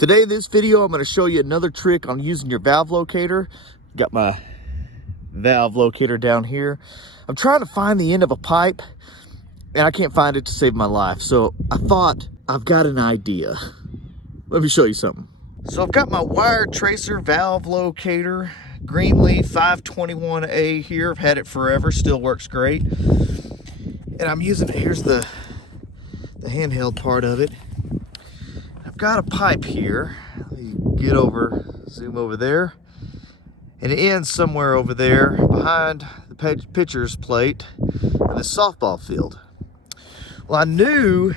Today in this video, I'm going to show you another trick on using your valve locator. Got my valve locator down here. I'm trying to find the end of a pipe and I can't find it to save my life. So I thought, I've got an idea. Let me show you something. So I've got my wire tracer valve locator, Greenleaf 521A here. I've had it forever, still works great. And I'm using it, here's the handheld part of it. I've got a pipe here. Let me get over, zoom over there. And it ends somewhere over there behind the pitcher's plate in the softball field. Well, I knew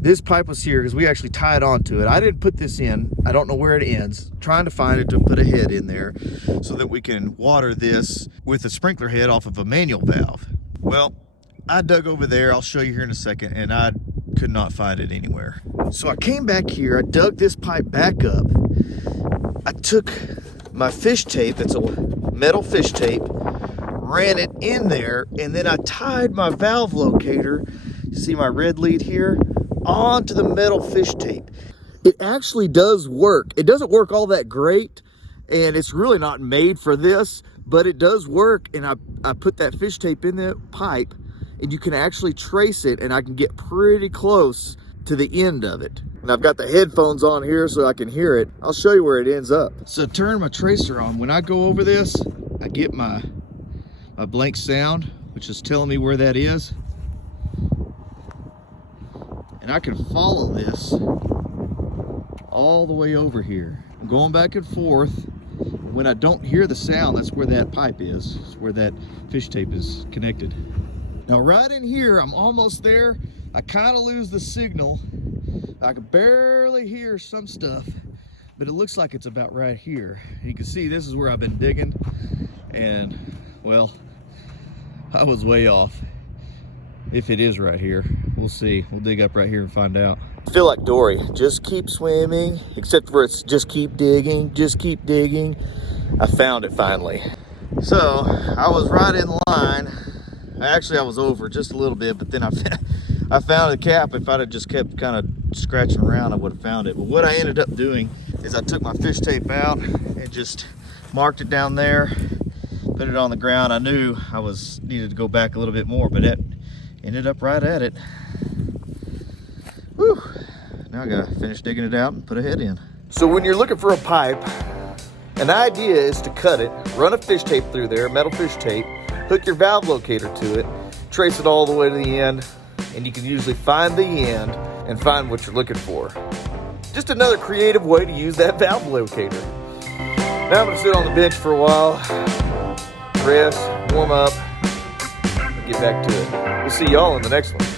this pipe was here because we actually tied onto it. I didn't put this in. I don't know where it ends. Trying to find it to put a head in there so that we can water this with a sprinkler head off of a manual valve. Well, I dug over there. I'll show you here in a second, and I could not find it anywhere. So I came back here. I dug this pipe back up. I took my fish tape, that's a metal fish tape, ran it in there, and then I tied my valve locator, you see my red lead here, onto the metal fish tape. It actually does work. It doesn't work all that great, and it's really not made for this, but it does work. And I put that fish tape in the pipe, and you can actually trace it, and I can get pretty close to the end of it. And I've got the headphones on here so I can hear it. I'll show you where it ends up. So turn my tracer on. When I go over this, I get my blank sound, which is telling me where that is. And I can follow this all the way over here. I'm going back and forth. When I don't hear the sound, that's where that pipe is. It's where that fish tape is connected. Now right in here, I'm almost there. I kind of lose the signal. I can barely hear some stuff, but it looks like it's about right here. You can see this is where I've been digging, and well, I was way off. If it is right here, we'll see. We'll dig up right here and find out. I feel like Dory, just keep swimming, except for it's just keep digging, just keep digging. I found it finally. So I was right in line. Actually, I was over just a little bit, but then I found a cap. If I'd have just kept kind of scratching around, I would have found it. But what I ended up doing is I took my fish tape out and just marked it down there, put it on the ground. I knew I needed to go back a little bit more, but it ended up right at it. Whew. Now I gotta finish digging it out and put a head in. So when you're looking for a pipe, an idea is to cut it, run a fish tape through there, metal fish tape, hook your valve locator to it, trace it all the way to the end, and you can usually find the end and find what you're looking for. Just another creative way to use that valve locator. Now I'm gonna sit on the bench for a while, rest, warm up, and get back to it. We'll see y'all in the next one.